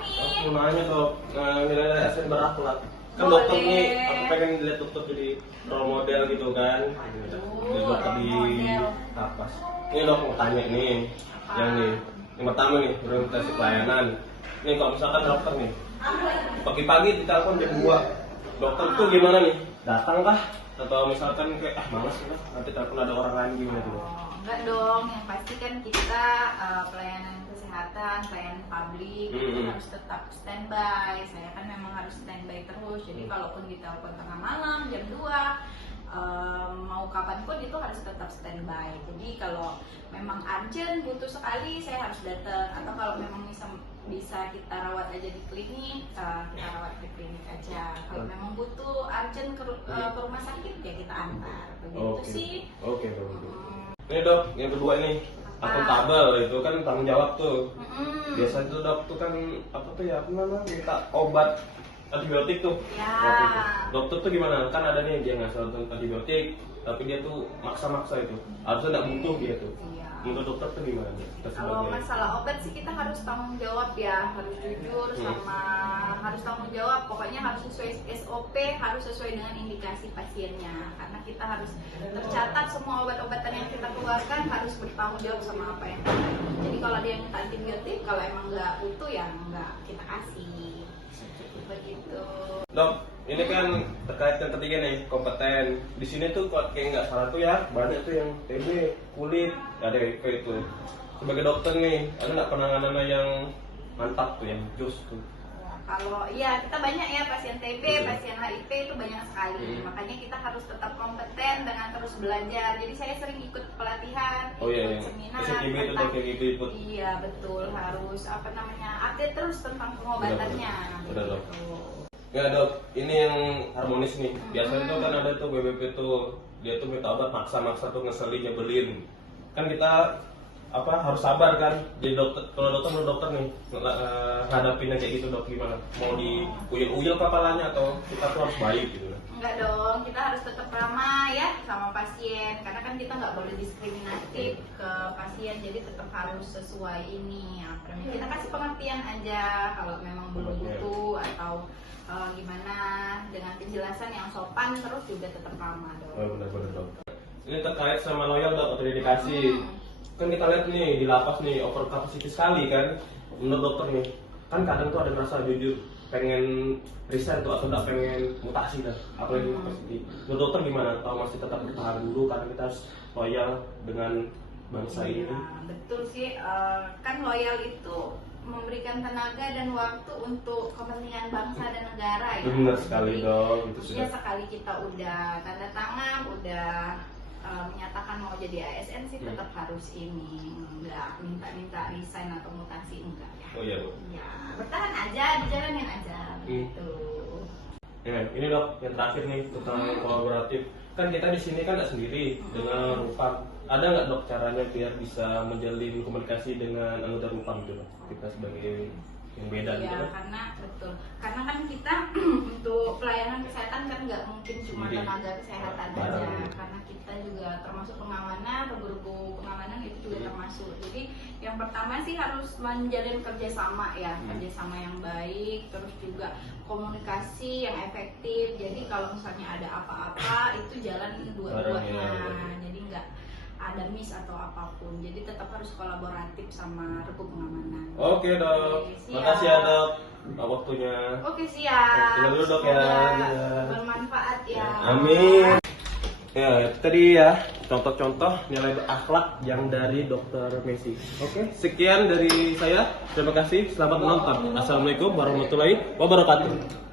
nih. Mau nanya dok, nilai ASN berakhlak. Kan Boleh. dokter nih, aku pengen lihat dokter jadi role model gitu kan. Jadi dokter di model. Tapas. Ini dok mau tanya nih, yang nih, yang pertama nih orientasi pelayanan. Nih kalau misalkan dokter nih, pagi-pagi ditelepon jam 2, dokter tuh gimana nih? Datang kah? Atau misalkan kayak malas lah, nanti telepon ada orang lain gimana tuh? Enggak dong, yang pasti kan kita pelayanan kesehatan, pelayanan publik itu harus tetap standby. Saya kan memang harus standby terus. Jadi kalaupun ditelepon tengah malam jam 2 mau kapanpun itu harus tetap standby. Jadi kalau memang urgent butuh sekali saya harus datang, atau kalau memang bisa kita rawat aja di klinik, kita rawat di klinik aja. Kalau memang butuh urgent ke rumah sakit ya kita antar. Begitu sih. Oke. Ini dok, yang kedua ini akuntabel itu kan tanggung jawab tuh. Biasanya tuh dok tuh kan apa tuh ya, apa namanya, minta obat antibiotik tuh. Ya. Dokter tuh gimana? Kan ada nih dia ngasih antibiotik, tapi dia tuh maksa-maksa itu. Harusnya nggak butuh dia tuh. Iya. Menurut dokter tuh gimana? Kalau masalah obat sih kita harus tanggung jawab ya, harus jujur sama harus tanggung jawab. Pokoknya harus sesuai SOP, harus sesuai dengan indikasi pasiennya. Karena kita harus tercatat semua obat-obatan yang kita keluarkan harus bertanggung jawab sama apa yang kita. Jadi kalau dia minta antibiotik, kalau emang nggak butuh ya nggak kita kasih. Begitu. Dok, ini kan terkait yang ketiga nih, kompeten. Di sini tuh kayak nggak salah tuh ya, banyak tuh yang TB, kulit, ada HIV itu. Sebagai dokter nih, ada nggak penanganannya yang mantap tuh, yang jos tuh? Kalau iya kita banyak ya pasien TB, pasien HIV itu banyak sekali. Makanya kita harus tetap kompeten dengan terus belajar. Jadi saya sering ikut pelatihan, ikut seminar. TB itu dok yang itu ikut. Iya betul, harus update terus tentang pengobatannya. Udah dok. Ya dok, ini yang harmonis nih. Biasanya tuh kan ada tuh BBP tuh, dia tuh minta obat maksa-maksa tuh ngeselin, nyebelin. Kan kita harus sabar kan. Jadi dokter, kalau dokter nih ngadapinnya kayak gitu dok, gimana? Mau diuyel-uyel kepalanya atau kita tuh harus baik gitu? Enggak dong, kita harus tetap ramah ya sama pasien. Karena kan kita nggak boleh diskriminatif ke pasien. Jadi tetap harus sesuai ini. Kita kasih pengertian aja kalau memang belum butuh atau gimana, dengan penjelasan yang sopan, terus juga tetap ramah dong. Oh benar-benar dok. Ini terkait sama loyal dok atau dedikasi. Kan kita lihat nih di lapas nih over capacity sekali kan. Menurut dokter nih, kan kadang tuh ada rasa jujur pengen resign tuh atau nggak pengen mutasi dah, apalagi capacity. Menurut dokter gimana? Atau masih tetap bertahan dulu karena kita harus loyal dengan bangsa ini? Betul sih, kan loyal itu memberikan tenaga dan waktu untuk kepentingan bangsa dan negara ya. Benar sekali dong, itu sudah. Sekali kita udah tanda tangan, udah menyatakan mau jadi ASN sih tetap harus ini, nggak minta resign atau mutasi, enggak ya. Oh iya bu. Ya bertahan aja, dijalanin aja gitu. Ya, ini dok yang terakhir nih tentang kolaboratif. Kan kita di sini kan nggak sendiri dengan Rupam. Ada nggak dok caranya biar bisa menjalin komunikasi dengan anggota Rupam itu dok? Kita sebagai yang beda gitu kan? Karena betul. Karena kan kita untuk pelayanan kesehatan kan nggak mungkin cuma tenaga kesehatan aja. Karena kita juga termasuk pengamanan, guru pengamanan itu juga termasuk. Jadi yang pertama sih harus menjalin kerjasama ya, kerjasama yang baik, terus juga komunikasi yang efektif. Jadi kalau misalnya ada apa-apa itu jalan dua-duanya. Jadi nggak ada miss atau apapun, jadi tetap harus kolaboratif sama regu pengamanan. Oke dok, makasih ya dok waktunya. Oke siap. Tinggal dulu dok ya. Bermanfaat ya. Amin. Ya tadi ya contoh-contoh nilai berakhlak yang dari Dokter Messi. Oke, sekian dari saya. Terima kasih. Selamat menonton. Assalamualaikum warahmatullahi wabarakatuh.